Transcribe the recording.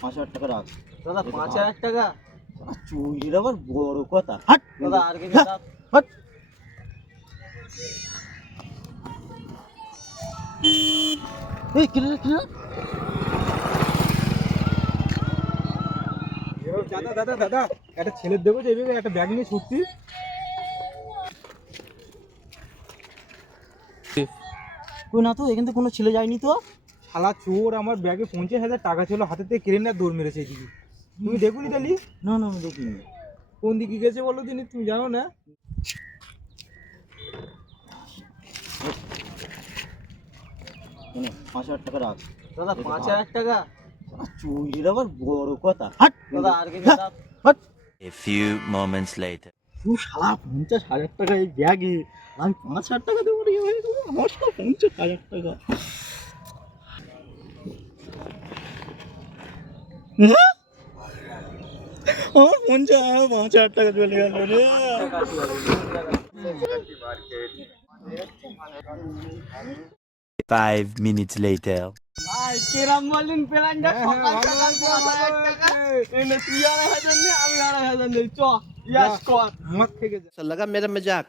5,000 টাকা রাখ। দাদা 5,000 টাকা? চুরির আবার বড় কথা। হাট দাদা আর কিছু দাও। হাট। এই কি রে? দাদা দাদা একটা ছেলের দেবো যে এইভাবে একটা ব্যাগ নিয়ে ছুটছি। কই না তো, এখান থেকে কোনো ছেলে যায়নি তো। শালা চোর আমার ব্যাগে 50,000 টাকা ছিল, হাতে থেকে কেড়ে নিয়ে দৌড় মেরেছে এদিকে। তুমি দেখুনি তালি? না না, আমি দেখিনি। কোন দিকে গেছে বলো দিনি, তুমি জানো না? 5,000 টাকা রাখ। দাদা 5,000 টাকা? চুরির আবার বড় কথা। হাট দাদা আর কিছু দাও। হাট। A few moments later. শালা 50,000 টাকা এই ব্যাগে, আমি 5,000 টাকা দেবো রে ভাই, আমার সব 50,000 টাকা। আমার 5,000 টাকা চলে গেল রে। 5 minutes later. ভাই কেরাম বলেন প্ল্যানটা, সকাল সকাল 5,000 টাকা এনে তুই 2,500 নে, আমি 2,500 নেই। চ ইয়াস কর। মদ থেকে যা। लगा मेरा मजाक